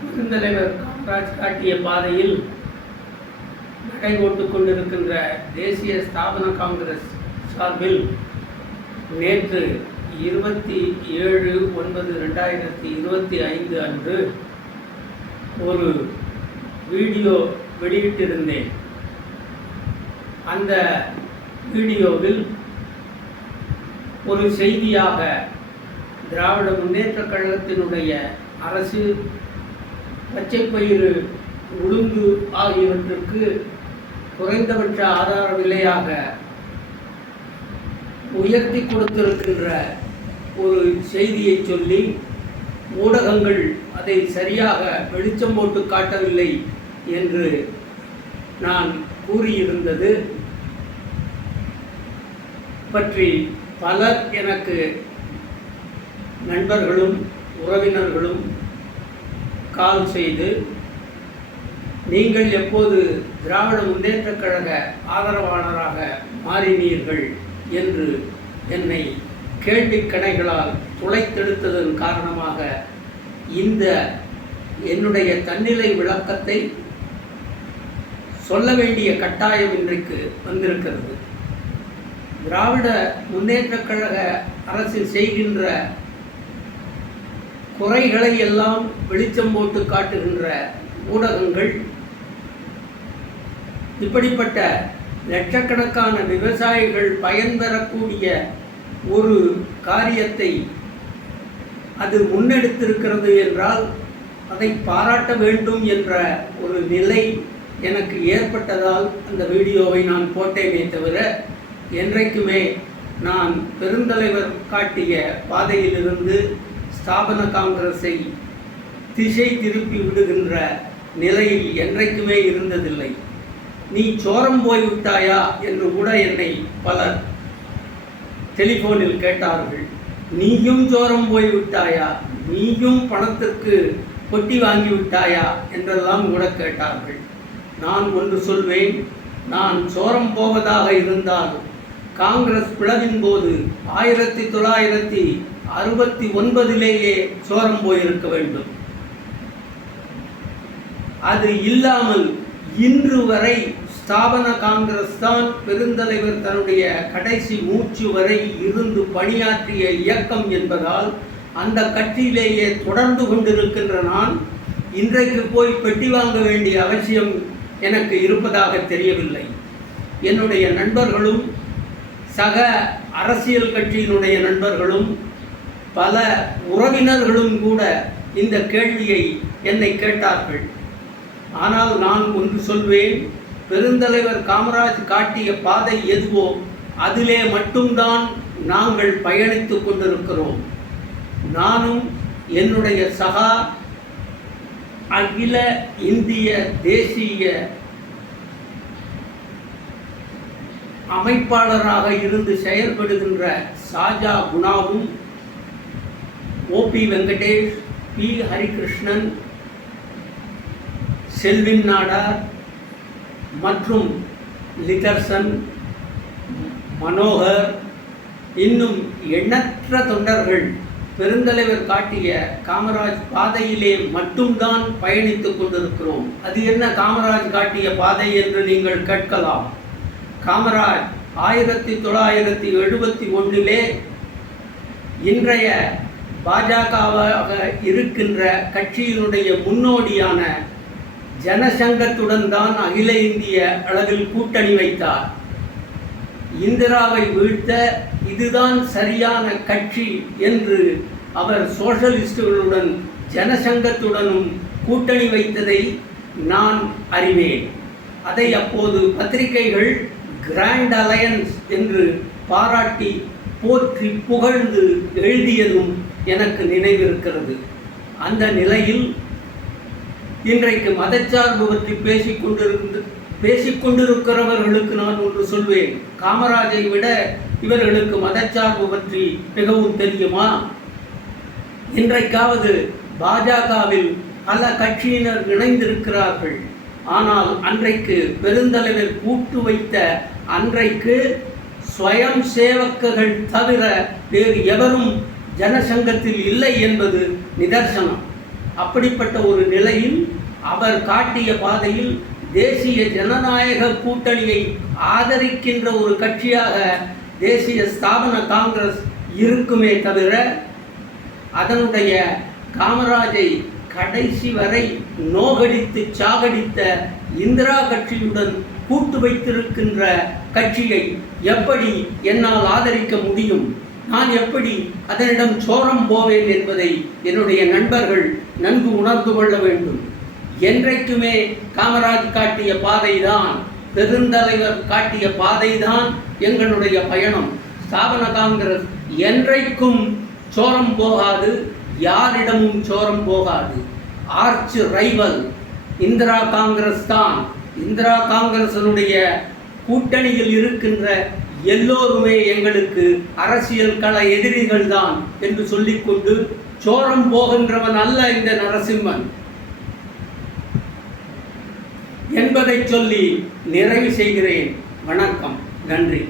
பெருந்தலைவர் காமராஜ் காட்டிய பாதையில் நடைபோட்டுக் கொண்டிருக்கின்ற தேசிய ஸ்தாபன காங்கிரஸ் சார்பில் நேற்று இருபத்தி ஏழு ஒன்பது ரெண்டாயிரத்தி இருபத்தி ஐந்து அன்று ஒரு வீடியோ வெளியிட்டிருந்தேன். அந்த வீடியோவில் ஒரு செய்தியாக திராவிட முன்னேற்றக் கழகத்தினுடைய அரசு பச்சைப்பயிறு உளுந்து ஆகியவற்றுக்கு குறைந்தபட்ச ஆதார விலையாக உயர்த்தி கொடுத்திருக்கின்ற ஒரு செய்தியை சொல்லி ஊடகங்கள் அதை சரியாக வெளிச்சம் போட்டு காட்டவில்லை என்று நான் கூறியிருந்தது. பற்றி பலர் எனக்கு நண்பர்களும் உறவினர்களும் கால் செய்து நீங்கள் எப்போது திராவிட முன்னேற்றக் கழக ஆதரவாளராக மாறினீர்கள்? என்று என்னை கேள்வி கணைகளால் துளைத்தெடுத்ததன் காரணமாக இந்த என்னுடைய தன்னிலை விளக்கத்தை சொல்ல வேண்டிய கட்டாயம் இன்றைக்கு வந்திருக்கிறது. திராவிட முன்னேற்றக் கழக அரசு செய்கின்ற குறைகளை எல்லாம் வெளிச்சம் போட்டு காட்டுகின்ற ஊடகங்கள் இப்படிப்பட்ட லட்சக்கணக்கான விவசாயிகள் பயன்பெறக்கூடிய ஒரு காரியத்தை அது முன்னெடுத்திருக்கிறது என்றால் அதை பாராட்ட வேண்டும் என்ற ஒரு நிலை எனக்கு ஏற்பட்டதால் அந்த வீடியோவை நான் போட்டேனே தவிர என்றைக்குமே நான் பெருந்தலைவர் காட்டிய பாதையிலிருந்து ஸ்தாபன காங்கிரஸை திசை திருப்பி விடுகின்ற நிலையில் என்றைக்குமே இருந்ததில்லை. நீ சோரம் போய்விட்டாயா என்று கூட என்னை பலர் டெலிஃபோனில் கேட்டார்கள். நீயும் சோரம் போய்விட்டாயா? நீயும் பணத்திற்கு கொட்டி வாங்கி விட்டாயா? என்றெல்லாம் கூட கேட்டார்கள். நான் ஒன்று சொல்வேன் நான் சோரம் போவதாக இருந்தால் காங்கிரஸ் பிளவின் போது ஆயிரத்தி தொள்ளாயிரத்தி அறுபத்தி ஒன்பதிலேயே சோரம் போயிருக்க வேண்டும். அது இல்லாமல் இன்று வரை ஸ்தாபன காங்கிரஸ் தான் பெருந்தலைவர் தன்னுடைய கடைசி மூச்சு வரை இருந்து பணியாற்றிய இயக்கம் என்பதால் அந்த கட்சியிலேயே தொடர்ந்து கொண்டிருக்கின்ற நான் இன்றைக்கு போய் பெட்டி வாங்க வேண்டிய அவசியம் எனக்கு இருப்பதாக தெரியவில்லை. என்னுடைய நண்பர்களும் சக அரசியல் கட்சியினுடைய நண்பர்களும் பல உறவினர்களும் கூட இந்த கேள்வியை என்னை கேட்டார்கள். ஆனால் நான் ஒன்று சொல்வேன் பெருந்தலைவர் காமராஜ் காட்டிய பாதை எதுவோ அதிலே மட்டும்தான் நாங்கள் பயணித்து கொண்டிருக்கிறோம். நானும் என்னுடைய சகா அகில இந்திய தேசிய அமைப்பாளராக இருந்து செயல்படுகின்ற Saja குணாவும் O P Venkatesh P Harikrishnan Selvin Nadar மற்றும் லிதர்சன் மனோகர். இன்னும் எண்ணற்ற தொண்டர்கள் பெருந்தலைவர் காட்டிய காமராஜ் பாதையிலே மட்டும்தான் பயணித்துக் கொண்டிருக்கிறோம். அது என்ன காமராஜ் காட்டிய பாதை என்று நீங்கள் கேட்கலாம். காமராஜ் ஆயிரத்தி தொள்ளாயிரத்தி எழுபத்தி ஒன்றிலே இன்றைய பாஜகவாக இருக்கின்ற கட்சியினுடைய முன்னோடியான ஜனசங்கத்துடன் தான் அகில இந்திய அளவில் கூட்டணி வைத்தார். இந்திராவை வீழ்த்த இதுதான் சரியான கட்சி என்று அவர் சோஷலிஸ்டுகளுடன் ஜனசங்கத்துடனும் கூட்டணி வைத்ததை நான் அறிவேன். அதை அப்போது பத்திரிகைகள் கிராண்ட் அலையன்ஸ் என்று பாராட்டி போற்றி புகழ்ந்து எழுதியதும் எனக்கு நினைவிருக்கிறது. அந்த நிலையில் இன்றைக்கு மதச்சார்பு பற்றி பேசிக்கொண்டிருந்து பேசிக்கொண்டிருக்கிறவர்களுக்கு நான் ஒன்று சொல்வேன். காமராஜை விட இவர்களுக்கு மதச்சார்பு பற்றி மிகவும் தெரியுமா? இன்றைக்காவது பாஜகவில் பல கட்சியினர் இணைந்திருக்கிறார்கள். ஆனால் அன்றைக்கு பெருந்தலைவர் கூட்டு வைத்த அன்றைக்கு ஸ்வயம் சேவக்கர்கள் தவிர வேறு எவரும் ஜனசங்கத்தில் இல்லை என்பது நிதர்சனம். அப்படிப்பட்ட ஒரு நிலையில் அவர் காட்டிய பாதையில் தேசிய ஜனநாயக கூட்டணியை ஆதரிக்கின்ற ஒரு கட்சியாக தேசிய ஸ்தாபன காங்கிரஸ் இருக்குமே தவிர அதனுடைய காமராஜை கடைசி வரை நோகடித்து சாகடித்த இந்திரா கட்சியுடன் கூட்டு வைத்திருக்கின்ற கட்சியை எப்படி என்னால் ஆதரிக்க முடியும்? நான் எப்படி அதனிடம் சோரம் போவேன் என்பதை என்னுடைய நண்பர்கள் நன்கு உணர்ந்து கொள்ள வேண்டும். என்றைக்குமே காமராஜ் காட்டிய பாதைதான் பெருந்தலைவர் காட்டிய பாதைதான் எங்களுடைய பயணம். ஸ்தாபன காங்கிரஸ் என்றைக்கும் சோரம் போகாது யாரிடமும் சோரம் போகாது. ஆர்ச் ரைவல் இந்திரா காங்கிரஸ் தான். இந்திரா காங்கிரசனுடைய கூட்டணியில் இருக்கின்ற எல்லோருமே எங்களுக்கு அரசியல் கள எதிரிகள் தான் என்று சொல்லிக்கொண்டு சோரம் போகின்றவன் அல்ல இந்த நரசிம்மன். என்பதை சொல்லி நிறைவு செய்கிறேன். வணக்கம். நன்றி.